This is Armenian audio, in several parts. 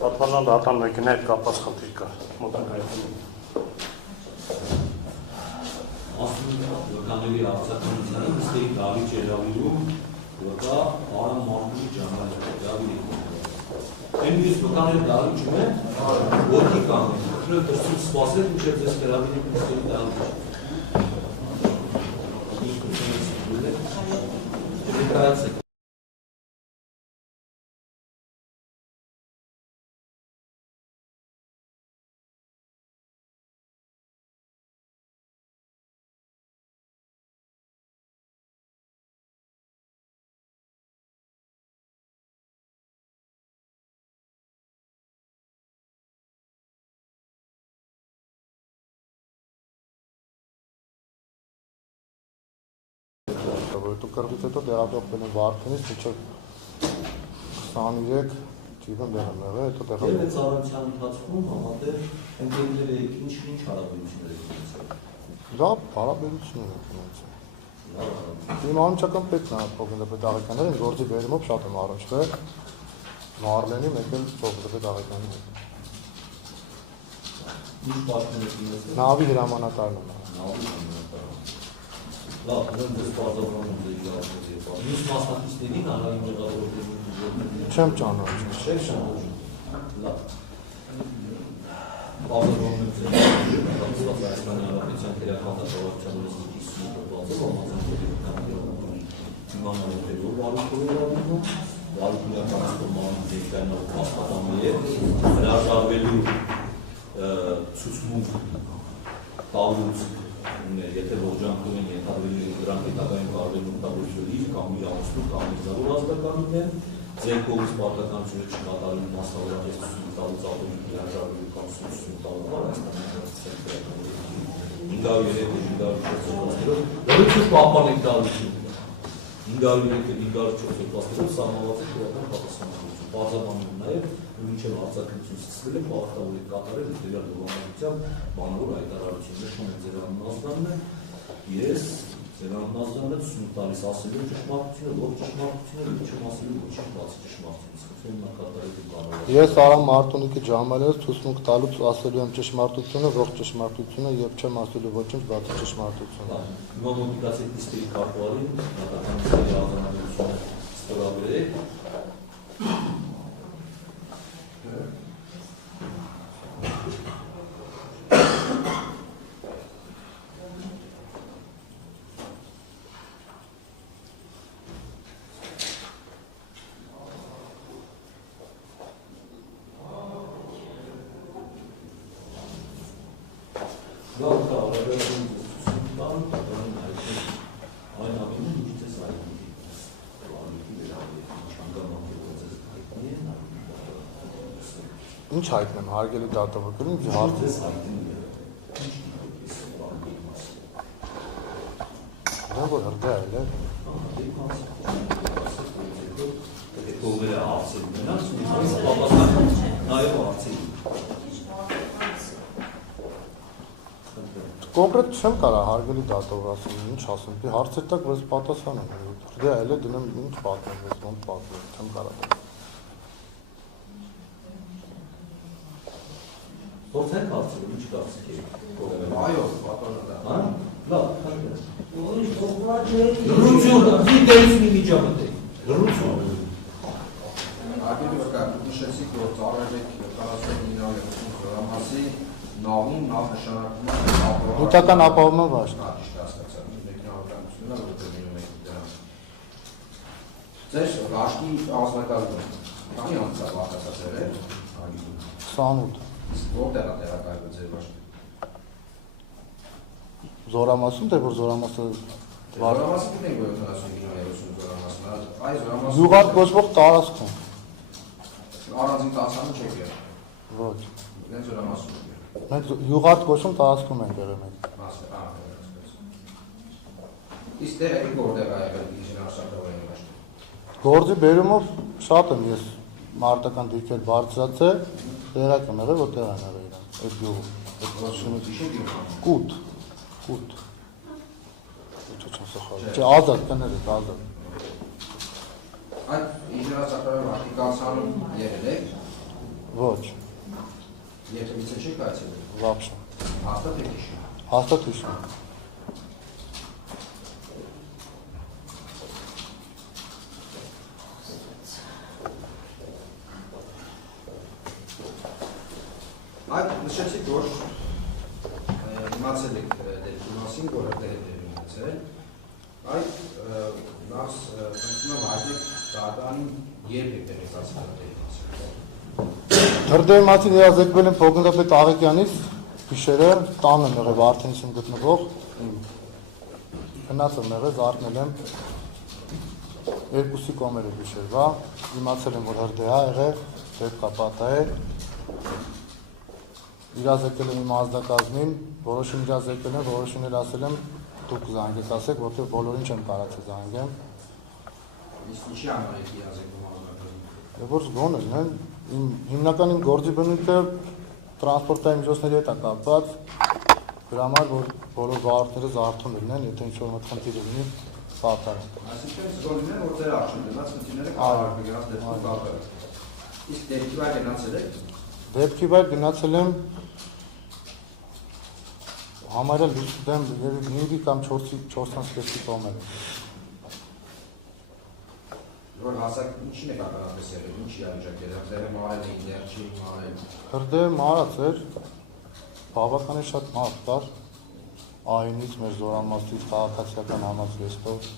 Պատվանան դատան մեկին հետ կապած խնդիր կար, մոտակայքում։ Վկաների արձակնությանը նստեի դավի ճերավիրում, վկա արամ մարդուի ճանարը, Են ես վկաների դավի չում է, ոտի կան, նույն դրսում սպասել, մինչև ձեզ կրավիրում նստեի դավի չում։ Դու կրվից հետո դեղատողվել են Վարդենից մինչև 23 թիվն դեղ եմ եղել, հետո դեղատող։ Եվ ծառայության ընթացքում համատեղ ընկերները ինչ հարաբերություններ եք ունեցել։ Դա հարաբերություն եք ունեցել։ Իմ անմիջական պետքն է փոխնդապետ Աղեկյանները գործի բերումով շատ եմ առնչվել Մարլենի մեկ էլ փոխնդապետ Աղեկյանի հետ։ Ինչ պատմում եք ունեցել։ Նավի հրամանատարն եմ։ Նավի հրամանատարն։ Լավ, ուրեմն դες բարձրանում եք իրավունքների բան։ Մյուս մասնակիցներին հանրային մեղավորությունների Չեմ ճանաչում։ Չեմ ճանաչում։ Լավ։ Բարձրանում եք Հայաստանի Հանրապետության քրեական դատավարության օրենսգրքի 50%-ը իմանալով վարույթներով վարույթներով դեպքերով պատասխանում է հրաժարվելու ցուցմունք տալուց եթե ողջանքում են ենթադրվելու դրանք հետագայում կարելի օգտագործել կամ իրավասու կամ իրավասու ազգականին ձեր կողմից պարտականությունը չկատարելու մասնավորապես տալուց ավելին հրաժարվելու կամ սուսում տալու Հայաստանի Հանրապետության պահպանեք տալություն 503-504 սահմանված է քրեական պատասխանատվություն բարձրանում նաև մինչև արձակություն սկսվել է պարտավոր կատարել դերական դուրսությամբ բանավոր հայտարարություններ շնորհիվ ձեր անունն ես Սերանազանը ցույց տալիս ասելու ճշմարտությունը, ոչ ճշմարտությունը, ոչ ասելու ոչ բացի ճշմարտությունից։ Խնդրում նկատառելի բանալը։ Ես Արամ Մարտունիկի ջամալից ցույց տալուց ասելու եմ ճշմարտությունը, ոչ ճշմարտությունը եւ չեմ ասելու ոչինչ բացի ճշմարտությունը։ Հիմա մոտիկացիա դիստերի կապուարին, նկատառելի ազանագրությունը ստորաբերեք։ Ինչ հայտնեմ, հարգելի դատավորներում հարցեր որ հրդե այլ է։ Կողմերը հարցեր մնաց, պապասան նաև հարցեր։ Կոնկրետ չեմ կարա հարգելի դատավոր ասեմ, ինչ ասեմ, դե հարցեր տակ որս պատասխան եմ, հրդե այլ է դնեմ ինչ պատմեմ, ես ոնց պատմեմ, չեմ կարա։ Որտե՞ք հարցեր, ինչ կարծիք եք։ Այո, պատանոթ է։ Հա՞։ Լավ, քանդ։ Լրություն, դիտեցի միջամտի։ Լրություն։ Ակին վկա, նշեցիք, որ ծառայեք 49 հրամասի նավին նավ նշանակում է Դուտական ապահովման վաշտ։ Ճիշտ հասկացա, մեկնաբանությունը որտեղ եք դրան։ Ձեր վաշտի ազնվակալությունը քանի ամսա բացասացել է։ 28 Որտեղ է տեղակայվել ձեր վաշտը։ Զորամասում, դե որ զորամասը Զորամասը գիտենք, որ 79-30 զորամասն է, այ զորամասը Յուղարդ կոչվող տարածքում։ Առանձին տասանը չեք եղել։ Ոչ։ Դեն զորամասում եք եղել։ Մենք յուղարդ կոչում տարածքում ենք եղել մենք։ Իսկ դերը որտեղ է եղել ինժեներաշարժավորային վաշտը։ Գործի բերումով շատ եմ ես մարտական դիրքեր բարձրացել, տեղակ եմ եղել, որտեղ եմ եղել իրան, այդ յուղում։ Կուտ։ Չէ, ազատ կներեք, ազատ։ Այդ ինժեներաշարժավորային վաշտի կացանում եղել եք։ Ոչ, Եթե միցը չեք այցելել։ վապշա։ Հաստատ եք հիշում։ Հաստատ հիշում։ Այդ նշեցիք, որ իմացել եք դեպքի մասին, որ հրդեհ է տեղի ունեցել։ Այդ նախ խնդրում եմ հայտնեք դատարանին երբ եք տեղեկացել հրդեհի մասին։ Հրդեհի մասին իրազեկվել եմ փոխգնդապետ Աղեկյանից, գիշերը տան եմ եղել Վարդենիսում գտնվող, գնաց եմ եղել, զարթնել եմ երկուսի կողմերը գիշերվա, իմացել եմ, որ հրդեհ է եղել, դեպքա պատահել, իրազեկել եմ իմ ազդակազմին, որոշում իրազեկել եմ, որոշում էլ ասել եմ, դուք զանգեք ասեք, որտեղ բոլորին չեմ կարացել զանգեմ։ Իսկ ինչի համար եք իրազեկում ազնվակազմին։ Որ զգոն են, հիմնական իմ գործի բնույթը տրանսպորտային միջոցների հետ է կապված, դրա համար, որ բոլոր վարորդները զարթում լինեն, եթե ինչ-որ մոտ խնդիր լինի, կատարեն։ Այսինքն զգոնին են, որ ձեր արժան դնած խնդիրները կարող եք գնաց դեպքում կատարել։ Իսկ դեպքի վայր գնացել եք։ Դեպքի վայր գնացել եմ համարյա լուսուդեմ երևի կամ 4-5 կողմերը։ Որ հասակ ինչին է կատարապես եղել, ինչ իրավիճակ էր, ձերը մարել էին, դեր չի մարել։ Հրդեհը մարած էր, բավականին շատ մարդ կար, այնից մեր զորամասից քաղաքացիական համազգեստով։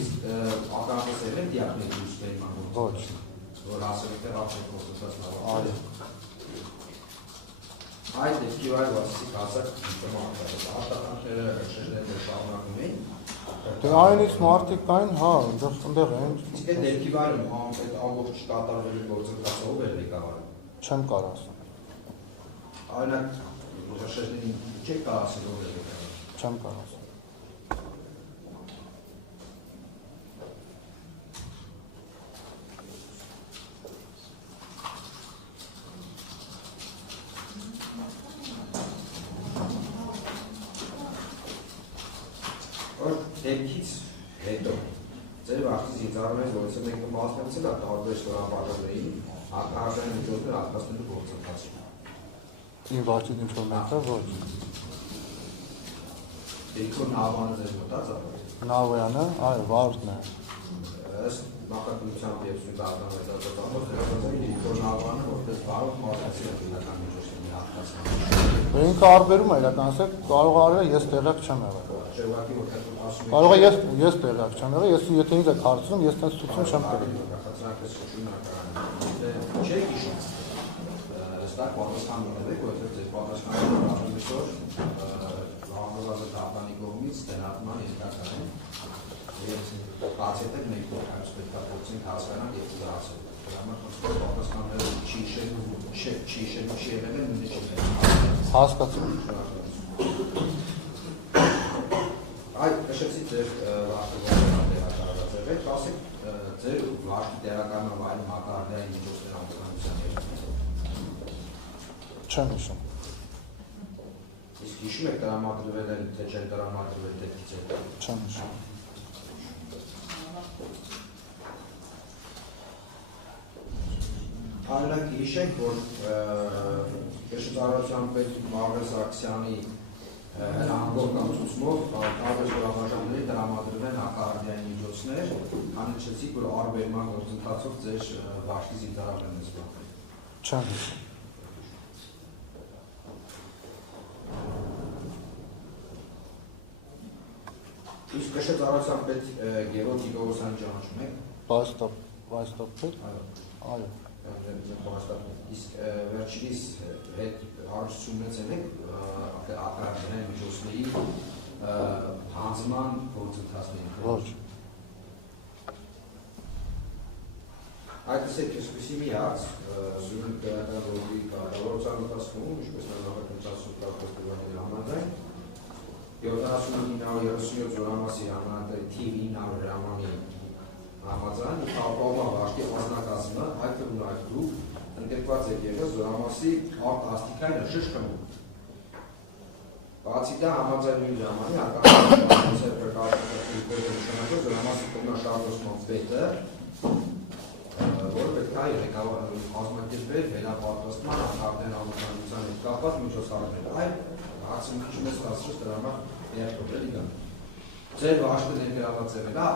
Իսկ ականատես եղել դիակների ուսվերի մանգոտ։ Ոչ։ Որ հասել եք դեր ապրեք խոստացած նավակել։ Այո։ Այդ դեպքի վայր վասիկ հասակ արտականքները շրջեն շարունակում էին։ Դե այնից մարդիկ կային, հա, ընդեղ են։ Իսկ այդ դեպքի վայրում այդ ամբողջ կատարվելու գործընթացը ով էր ղեկավարը։ Չեմ կարող ասել։ Օրինակ շրջենին չեք կարող ասել ով էր ղեկավարը։ Չեմ կարող ասել։ դեպքից հետո ձեր վարչի զինծառայողների գործը մենք կմասնակցել տարբեր ստորաբաժանումների հակահարժային միջոցներ արտադրելու գործընթացին։ Իմ վարչին ինչ-որ մեկը ոչ։ Երկու նավանը ձեր մտած է։ Նավոյանը, այո, վարորդն է։ Ըստ նախագծությամբ եւ սուտական վերջացած երկու նավանը որպես վարորդ մասնակցել քիմիական միջոցների արտադրության։ Ինքը արբերում է իրականացել, կարող արել ես տեղյակ չեմ եղել։ Շեվակի որտեղ ասում Կարող է ես տեղյակ չեմ եղել, ես եթե ինձ եք հարցնում, ես տես ցույց չեմ տվել։ Չէ՞ հիշում։ Ստակ պատասխան ունեք, որովհետեւ ձեր պատասխանը ամենօր լավագույն դատանի կողմից ստենատման երկական է։ Ես բացետ եք մենք այս պետք է փոխենք հասկանանք եւ դրացել։ Դրա համար պատասխանները չի եղել են ինչ չի։ Հասկացում։ Այդ քշեցի ձեր վարչության տեղակայված ասեք ձեր վարչի տեղակայման վայրում հակահարդային միջոցներ անվտանգության Չեմ հիշում։ Իսկ հիշում եք տրամադրվել են, թե չեն տրամադրվել դեպքից հետո։ Չեմ հիշում։ Այլակ հիշեք, որ Կշտարարության պետ Մաղրես Աքսյանի հրահանգով կամ ցուցմով տարբեր ստորաբաժանումների տրամադրվել հակահարդային միջոցներ, անհնչեցիք, որ արբերման գործընթացով ձեր վարչի զինծառայողներն են զբաղվել։ Չեմ հիշում։ Իսկ Կշտարարության պետ Գևորգ Իգորյանը ճանաչում եք։ Բայստոպ պետ։ Այո։ Իսկ վերջինիս հետ հարցում ունեցել եք հակահարդային միջոցների հանձնման գործընթացներին։ Ոչ։ Այդ ասեք այսպեսի մի հարց, սուրեն տեղական ռոդի կառավարության ընթացքում, ինչպես նախագծած սուպերկոստովանի համաձայն 7937 զորամասի համանadrի թիվ 900 հրամանի համաձայն ապահովման վարչի անձնակազմը, այդ թվում այդ դուք ընդգրկված եք եղել զորամասի արտասթիկային շշկում։ Բացի դա համաձայն նույն ժամանի հակառակորդի նշանակով զորամասի կողմնաշարժման պետը, որը պետք է կազմակերպել վերապատրաստման հակահարդային անվտանգության հետ կապված միջոցառումներ։ Այդ հարցը քիչ մեծ դասրուց դրա համար վերապրոբլեմի կան։ Ձեր վարչը ներգրաված եղել է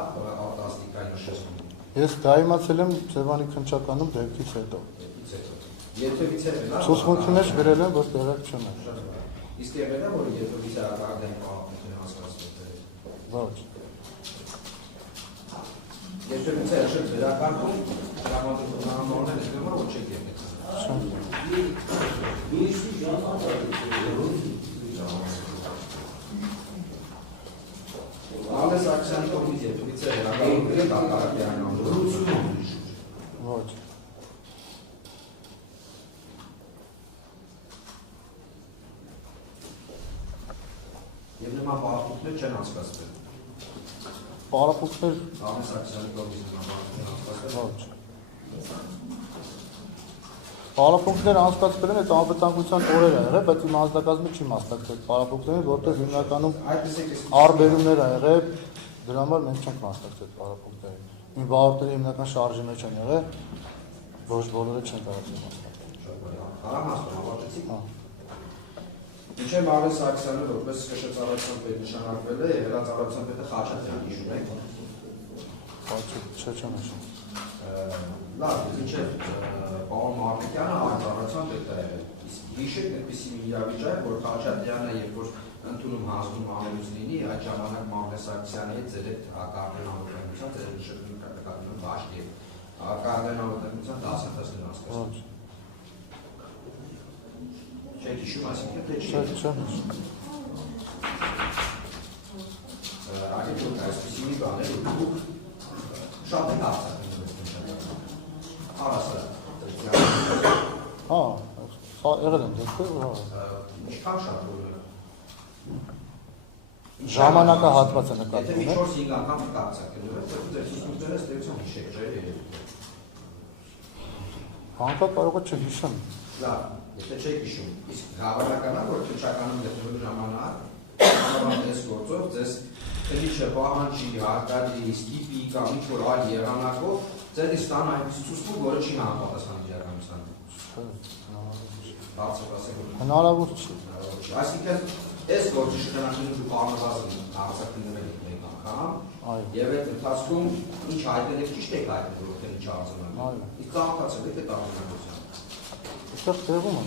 արտասթիկային շշկում։ Ես դա իմացել եմ Սևանի քննչականում դեպքից հետո։ Երբևից եղել է։ Ցուցմունքի մեջ գրել են, որ տեղյակ չեմ եղել։ Իսկ եղել է, որ երբևից հակահարդային պահապանություն հասկացվել։ Ոչ։ Երբևից եղել վերակարգում ժամանակավորներ եկել, որ չեք եղել։ Մաղրես Աքսյանի կողմից երբևից հրավիրել եք հակահարդային անվտանգություն։ Ոչ։ Եվ նման պարապմունքներ չեն անցկացվել։ Պարապմունքներ Մաղրես Աքսյանի կողմից նման պարապմունքներ անցկացվել։ ոչ։ Պարապմունքներ անցկացվել են այդ անվտանգության օրեր ա եղել, բայց իմ անձնակազմը չի մասնակցել պարապմունքներին, որտեղ հիմնականում արբերումներ ա եղել, դրա համար մենք չենք մասնակցել պարապմունքներին։ Իմ վարորդները հիմնական շարժի մեջ են եղել, ոչ բոլորը չեն կարողացել մասնակցել։ Հարամաստ հավատացիք։ Հա։ Ինչե Մաղրես Աքսյանը որպես կշտարարության պետ նշանակվել է եւ հրացարարության պետը Խաչատրյան հիշում եք։ Չեմ հիշում։ Լավ, ինչե պարոն Մարտիկյանը հրացարարության պետ է եղել։ Իսկ հիշեք այդպիսի մի իրավիճակ, որ Խաչատրյանը երբ որ ընդունում հանձնում անելուց լինի, այդ ժամանակ Մաղրես Աքսյանի հետ ձեր հետ հակահարդային անվտանգության ձեր նշանակում կատարում բաշտի հակահարդային անվտանգության դասընթացներ անցկացնում։ Չեք հիշում, այսինքն թե չի։ Չեմ հիշում։ Ակետոք այսպիսի մի բան է, դուք շատ եք հարցակում։ Հա, եղել են դեպքեր, հա։ Ինչքան շատ որ Ժամանակահատված է նկատվում։ Եթե մի 4-5 անգամ կարծակել եք, ձեր ցուցմունքները ստեղծում հիշեք, չէ՞։ Անկա կարող է չհիշեմ։ Լավ, եթե չեք հիշում, իսկ հավանական է, որ քննչականում գտնվելու ժամանակ, այս գործով ձեզ քնիչը պահանջի հարկադի ստիպի կամ ինչ-որ այլ եղանակով ձերից ստան այնպիսի ցուցմունք, որը չի համապատասխանում իրականությանը։ Բարձր ասեք։ Հնարավոր չի։ Այսինքն այս գործի շրջանակում դուք առնվազն արձակնվել եք մեկ անգամ, եւ այդ ընթացքում ինչ հայտնել եք ճիշտ եք հայտնել, որ քնիչ արձանագրել։ Իսկ ծանոթացել եք այդ արձանագրությամբ։ Այստեղ տեղում է,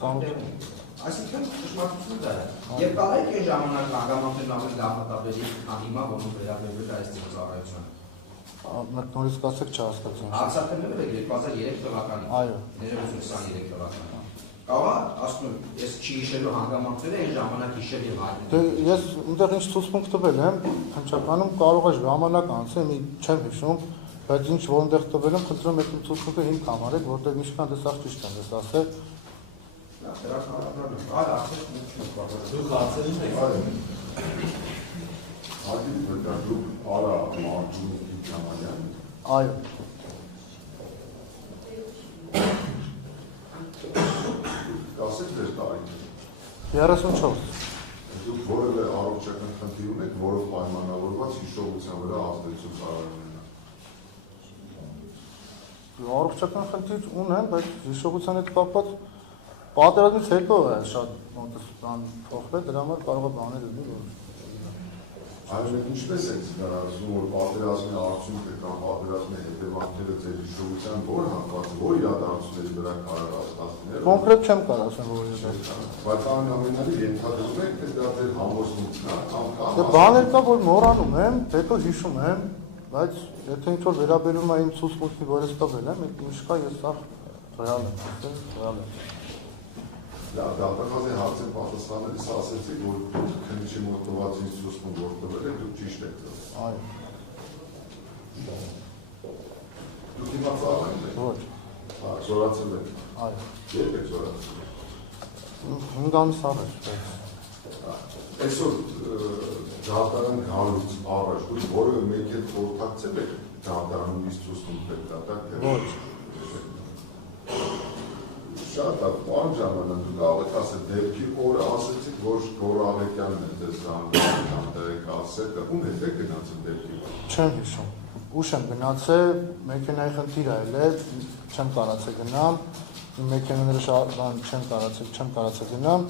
ծանոթ։ Այսինքն ճշմարտությունը դա է։ Եվ կարեք այն ժամանակ հանգամանքներն ավելի լավ մտաբերի, քան հիմա, որոնք վերաբերվել այս ծառայությանը։ Նորից կասեք չհասկացա։ Արձակնվել եք 2003 թվականին։ Այո։ Ներողություն 23 թվականին։ Կարող է, ասում եմ, ես չի հիշելու հանգամանքները այն ժամանակ հիշել եւ հայտնել։ Դե ես այնտեղ ինչ ցուցմունք տվել եմ, հնչականում կարող է ժամանակ անցել, մի չեմ հիշում, բայց ինչ որ այնտեղ տվել եմ, խնդրում եմ այդ ցուցմունքը հիմք համարեք, որտեղ ինչքան տեսած ճիշտ եմ, ես ասել։ Դրա կարողանալ է։ Այլ արդեն ինչ պատասխան։ Դուք հարցեր եք։ Ադի դու արա մարդու կամանյան։ Այո։ Կասեք դեր տարի։ 34։ Դուք որևէ առողջական խնդիր ունեք, որով պայմանավորված հիշողության վրա ազդեցություն կարող ունենա։ Առողջական խնդիր ունեմ, բայց հիշողության հետ կապված պատերազմից հետո է շատ բան փոխվել, դրա համար կարող է բաներ լինի, որ Այո, ինչպես եք զգացում, որ պատերազմի արդյունքը կամ պատերազմի հետևանքները ձեր հիշողության որ հատվածը, որ իրադարձությունների վրա կարող է ազդեցնել։ կոնկրետ չեմ կարող ասեմ, որ դա։ Բայց ամենայնիվ ենթադրում եք, թե դա ձեր համոզմունքն է, կամ Դե բաներ կա, որ մոռանում եմ, հետո հիշում եմ, բայց եթե ինչ-որ վերաբերում է իմ ցուցմունքի, որ ես տվել եմ, այդ ինչ կա, ես սա ռեալ եմ, ռեալ եմ։ Դատախազի հարցին պատասխանելիս ասեցիք, որ դուք քննիչի մոտոված ինձ ցուցմունք որ տվել եք, դուք ճիշտ եք տվել։ Այո։ Դուք հիմա ծառայում եք։ Ոչ։ Զորացել եք։ Այո։ Երբ եք զորացել։ 5 ամիս առաջ։ Այսօր դատարան գալուց առաջ դուք որևէ մեկ էլ խորհրդակցել եք դատարանում ինձ ցուցմունք դատակ։ Ոչ։ Շատ բան ժամանակ դու կարող եք ասել դեպքի օրը ասեցիք, որ Գորավեկյանն է դες զանգում դերեք ասել, ում եք գնացել դեպքի։ Չեմ հիշում։ Ուշ եմ գնացել, մեքենայի խնդիր այլ է, չեմ կարացել գնամ, իմ մեքենաները բան չեմ կարացել գնամ,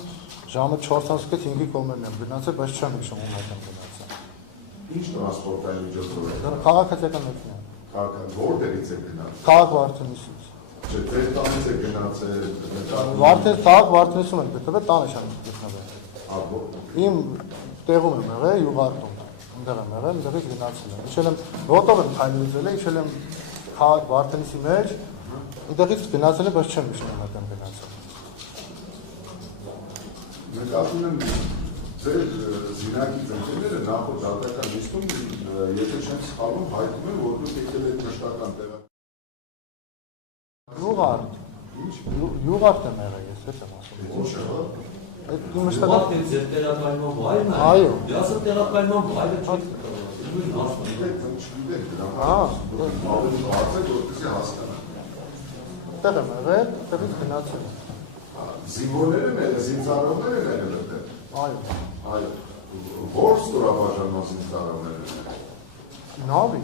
ժամը 4:05-ի կողմերն եմ գնացել, բայց չեմ հիշում ում հետ եմ գնացել։ Ինչ տրանսպորտային միջոցով եք։ Դա քաղաքացիական մեքենա։ Որտեղից եք գնացել։ Քաղաք Վարդենիսից։ Չէ, ձեր տանից եք գնացել։ Քաղաք Վարդենիսում եմ գտնվել, տանը չեմ գտնվել։ Իմ տեղում եմ եղել, Յուղարտում։ Այնտեղ եմ եղել, այնտեղից գնացել եմ։ Իջել եմ, ոտով եմ քայլել, իջել եմ քաղաք Վարդենիսի մեջ, այնտեղից գնացել եմ, բայց չեմ հիշում ում եմ գնացել։ Նկատում եմ ձեր զինակից ընկերները նախորդ դատական նիստում, եթե չեմ սխալվում, հայտնում են, որ դուք եկել եք մշտական տեղը։ Յուղարտ։ Յուղարտ եմ եղել ես, հետ եմ ասում։ Ինչ է, հա։ Այդ մշտական ձեր տեղակայման վայրն է։ Այո։ Դասը տեղակայման վայրը չի նույն Չգիտեք դրանք։ Հա, ավելի բարձր է, որպեսզի հասկանան։ այդտեղ եմ եղել, այդտեղից գնացել եմ։ Զինվորները եղել, զինծառայողներ եղել այդտեղ։ Այո։ Այո։ Որ ստորաբաժանման զինծառայողներ եղել։ Նավի։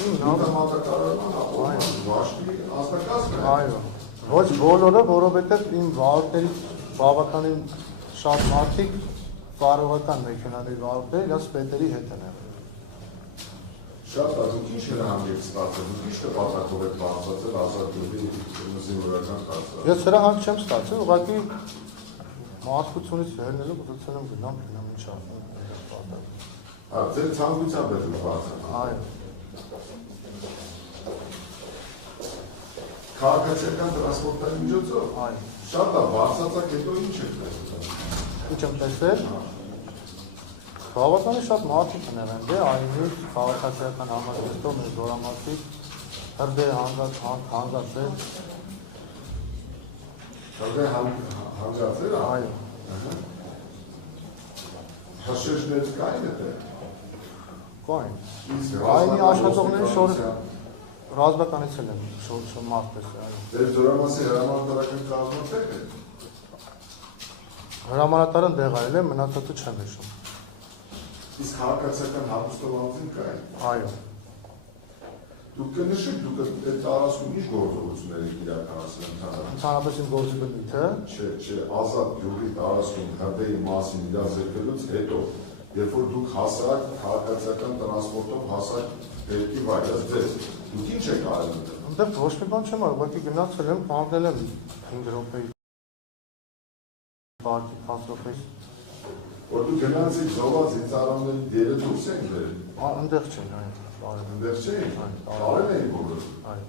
Նավատակարարման վաշտի ազնագազմ է։ Այո։ Ոչ բոլորը, որովհետև իմ վարորդներից բավականին շատ մարդիկ վարողական մեքենաների վարորդներ իրաց պետերի հետ են եղել։ Շատ դուք ինչ հրահանգ ստացել, դուք ինչ նպատակով եք բարձրացել ազատների զինվորական կարծրատիպը։ Ես հրահանգ չեմ ստացել, ուղղակի մարդկությունից ելնելով ուզեցել եմ գնամ ինչ ասեմ։ Հա, ձեր ցանկությամբ եք բարձրացել։ Այո։ Քաղաքացիական տրանսպորտային միջոցով։ Այո։ Շատ է, բարձրացակ հետո ինչ եք տեսել։ Ինչ եմ տեսել։ Բավականին շատ մարդիկ են եղել, դե այլուց քաղաքացիական համակարգով մեր զորամասից հրդեհ հանգացել։ Հրդեհ հանգացել։ Այո։ Հաշեշներ կային այդտեղ։ Կային։ Կայինի աշխատողների շորը ռազմականից եմ շոր մարդ տեսել, այո։ Ձեր զորամասի հրամանատարական կազմը տեղ է։ Հրամանատարն դեղայել է, մնացածը չեմ հիշում։ Իսկ հարկացական հապստովանություն կա է։ Այո։ Դուք կնշեք, դուք այդ տարածքում ինչ գործողություններ եք իրականացրել ընդհանրապես։ Ընդհանրապես իմ գործի բնույթը Չէ, ազատ գյուղի տարածքում հրդեհի մասին իրազեկելուց հետո, երբ որ դուք հասարակ քաղաքացիական տրանսպորտով հասարակ դեպքի վայրած ձեզ, դուք ինչ եք արել այնտեղ։ այնտեղ ոչ մի բան չեմ արել, ուղղակի գնացել եմ, կանգնել եմ 5 րոպեի բակի 10 րոպեի։ Որ դուք գնացիք զոհված ինձարանների դերը դուրս եք բերել։ Այնտեղ չեն, այո։ Այնտեղ չէին։ Տարել էին բոլորը։ Այո։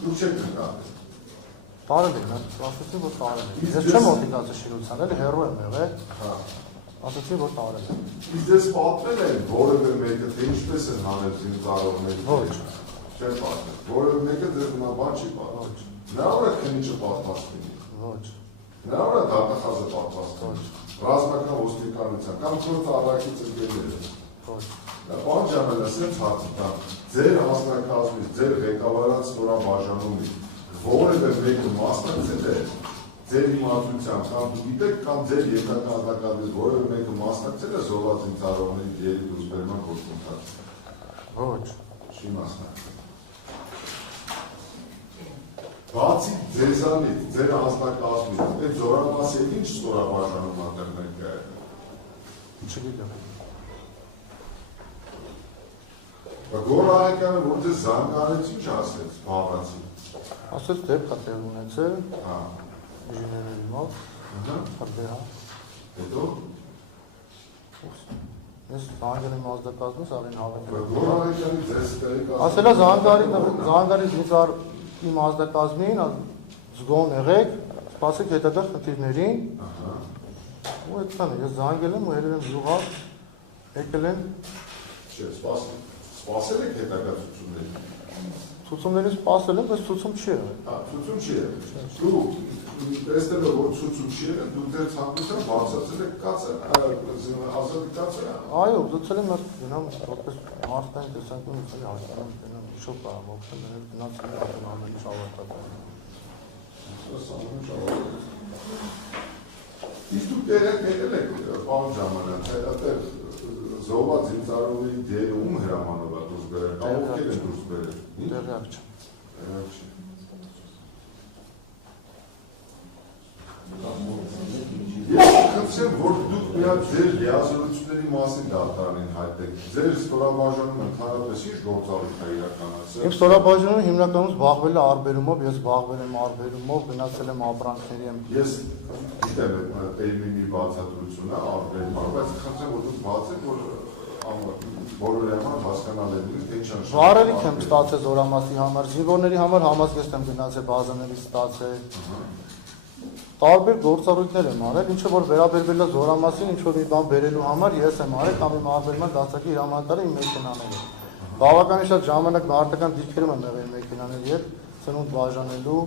Դուք չեք նկատել։ Տարել են, ասացի որ տարել են։ Ես չեմ օգնացել շինության, էլի հեռու եմ եղել։ Հա։ Ասացի որ տարել են։ Իսկ դες պատմել են որևէ մեկը թե ինչպես են հանել զինծառայողների։ Ոչ։ Չեն պատմել։ Որևէ մեկը դες նա բան չի պատմել։ Նա ուրա քնիչը պատմաստնի։ Ոչ։ Նա ուրա դատախազը պատմաստնի։ Ոչ։ Ռազմական ոստիկանության կամ քորտ առաքից ընկերները։ Ոչ։ Դա բան ժամանակ ասենց հարց տա։ Ձեր հասնակազմից, ձեր ղեկավարած ստորաբաժանումից որևէ մեկը մասնակցել է ձեր իմացությամբ կամ դու գիտեք կամ ձեր երկական հատակազմից որևէ մեկը մասնակցել է զոհված ինձարողների դերի դուրսբերման գործընթացին։ Ոչ։ Չի մասնակցել։ Բացի ձեզանից, ձեր հասնակազմից, այդ զորամասի ինչ ստորաբաժանում ատեղներ կա է։ Չգիտեմ։ Գոր Արեգյանը, որ ձեզ զանգարեց, ինչ ասեց, բաղացի։ Ասեց դեպք է տեղ ունեցել, Հա։ ինժեներների մոտ, հրդեհ։ Հետո Ես զանգել եմ ազդակազմից, ավին հավեկել։ Գոր Արեգյանի ձեզ տեղի Ասել է զանգարից իմ ազդակազմին, զգոն եղեք, սպասեք հետադար խնդիրներին, ու այդքան է, ես զանգել եմ ու հելել եմ զուղավ, եկել են Չէ, սպասել եք հետագա ցուցումների։ ցուցումներից սպասել եմ, բայց ցուցում չի եղել։ Հա, ցուցում չի եղել։ Դու տեսնելով որ ցուցում չի եղել, դու ձեր ցանկությամբ բարձրացել եք կացը, ազատ կացը։ Այո, ուզեցել եմ գնամ որպես մարդկային տեսանկյունից էլի հասկանամ, գնամ իշով կարող օգնել, գնացել եմ ամեն ինչ ավարտել։ Իսկ դու տեղեկ եկել եք բան ժամանակ, այդտեղ զոհված ինձարողների դերը ում հրամանով է դուրս բերել, կամ ովքեր են դուրս բերել։ Տեղյակ չեմ։ Ես խնդրեմ, որ դուք միած ձեր լիազորությունների մասին դատարանին հայտեք, ձեր ստորաբաժանում ընդհանրապես ինչ գործառույթ է իրականացրել։ Իմ ստորաբաժանումը հիմնականում զբաղվել է արբերումով, ես զբաղվել եմ արբերումով, գնացել եմ ապրանքների եմ։ Ես գիտեմ այդ տերմինի բացատրությունը արբերում, բայց խնդրեմ, որ դուք բացեք, որ բոլորի համար հասկանալ են, թե ինչ անշան։ Վարելիք եմ ստացել զորամասի համար, զինվորների համար համազգեստ եմ գնացել, բազաներից ստացել։ Տարբեր գործառույթներ եմ արել, ինչը որ վերաբերվել է զորամասին, ինչ որ մի բան բերելու համար ես եմ արել կամ իմ արբերման դասակի հրամանատարը իմ մեքենաները։ Բավականին շատ ժամանակ մարտական դիրքերում եմ եղել մեքենաների հետ, ծնունդ բաժանելու։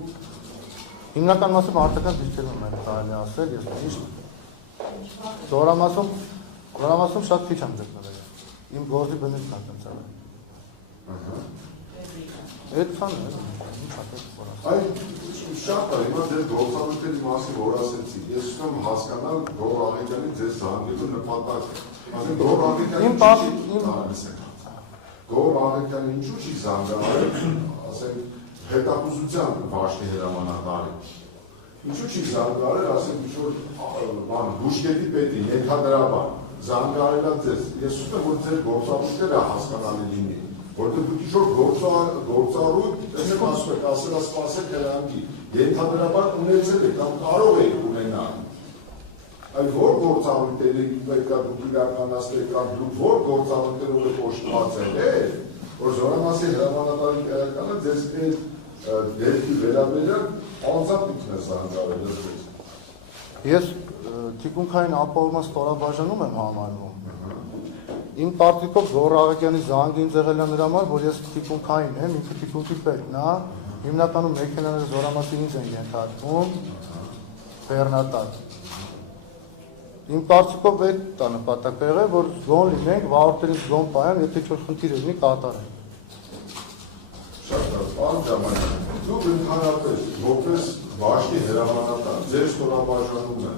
Հիմնական մասը մարտական դիրքերում եմ կարելի ասել, ես միշտ զորամասում շատ քիչ եմ գտնվել։ Իմ գործի բնույթն է տենց։ Այդքան է, ինչ հատեք որը։ Այ շատ է, հիմա ձեր գործառույթների մասին որ ասեցի, ես ուզում հասկանալ Գոր Արեգյանի ձեզ զանգելու նպատակը։ Ասենք Գոր Արեգյանը ինչու չի զանգարել, ասենք հետախուզության վաշտի հրամանատարին։ Ինչու չի զանգարել, ասենք ինչ-որ բան, բուժկետի պետի, ենթադրաբար, զանգարելա ձեզ։ Ես ուզում եմ, որ ձեր գործառույթները հասկանալի լինի, որտեղ դուք ինչ-որ գործառույթ, տեսեք ասում եք, ասել ասպասեք հրանքի, ենթադրաբար ունեցել եք կամ կարող եք ունենալ։ Այլ որ գործառույթների պետք է դուք իրականացնեք կամ դուք որ գործառույթներով եք օժտված եք, որ զորամասի հրամանատարի տեղականը ձեզ այդ դեպքի վերաբերյալ անձամբ ինքն է զանգարել ձեզ։ Ես թիկունքային ապահովման ստորաբաժանում եմ համարվում։ Իմ պարտիկով Գոր Արեգյանի զանգը ինձ եղել է նրա համար, որ ես թիկունքային եմ, ինքը թիկունքի պետն է, հիմնականում մեքենաները զորամասի ինձ են ենթարկվում, բեռնատար։ Իմ պարտիկով այդ է նպատակը եղել, որ զգոն լինենք, վարորդերին զգոն պահեմ, եթե ինչ-որ խնդիր լինի կատարեն։ Շատ լավ, բան ժամանակ, դուք ընդհանրապես որպես վաշտի հրամանատար, ձեր ստորաբաժանումը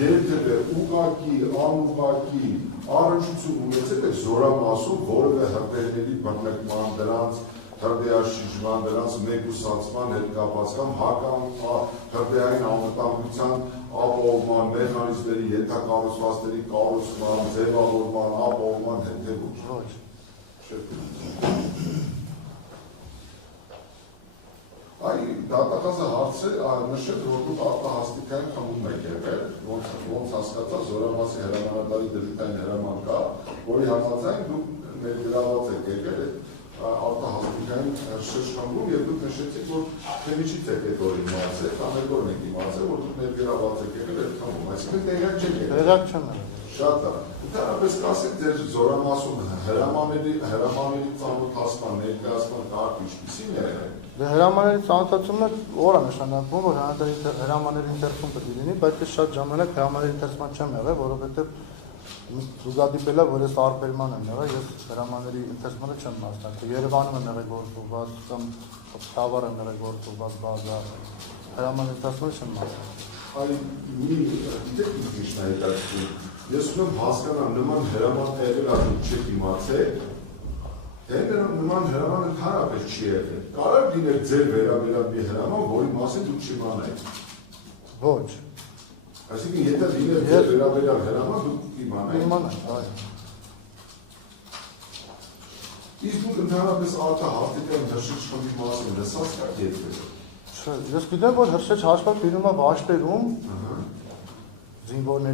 երբևէ ուղղակի, անուղղակի առնչություն ունեցել եք զորամասում որևէ հրդեհների բռնկման, դրանց հրդեհաշիժման, դրանց մեկուսացման հետ կապված կամ հրդեհային անվտանգության ապահովման, մեխանիզմների ենթակառուցվածքների կառուցման, ձևավորման, ապահովման հետ թե ոչ։ Այ դատախազը հարց է նշել, որ դուք արտահասթիկային խմբում եք եղել, ոնց հասկացա զորամասի հրամանատարի դրիթային հրաման կա, որի համաձայն դուք ներգրաված եք եղել արտահասթիկային շրջանում եւ դուք նշեցիք, որ թե միջից եք այդ օրը իմացել, կամ այդ օրն եք իմացել, որ դուք ներգրաված եք եղել այդ խմբում, այսինքն տեղյակ չեք եղել։ Տեղյակ չեմ եղել։ Շատ լավ։ Ընդհանրապես կասեք ձեր զորամասում հրամանների ծանոթացման, ներկայացման կարգը ինչպիսին է եղել։ Դե հրամանների ծանոթացումը օր է նշանակվում, որ հրամանների ընթերցում պետք է լինի, բայց ես շատ ժամանակ հրամանների ընթերցման չեմ եղել, որովհետև զուգադիպել է, որ ես արտերման եմ եղել, ես հրամանների ընթերցմանը չեմ մասնակցել։ Երևանում եմ եղել գործուղված կամ Թավառ եմ եղել գործուղված բազա, հրամանների ընթերցմանը չեմ մասնակցել։ Այ մի դիտեք ինչ հայտարարություն։ Ես ուզում հասկանամ նման հրաման եղել արդեն չեք իմացել, թե նման հրաման ընդհանրապես չի եղել։ Կարող լիներ ձեր վերաբերյալ մի հրաման, որի մասին դուք չիմանայիք։ Ոչ։ Այսինքն եթե լիներ ձեր վերաբերյալ հրաման, դուք իմանայիք։ Իմանայիք, այո։ Իսկ դուք ընդհանրապես արտահասթիկային հրշեջ խմբի մասին լսած կաք երբևէ։ Չէ, ես գիտեմ, որ հրշեջ հաշվարկվում է Վաշտերում, զինվորների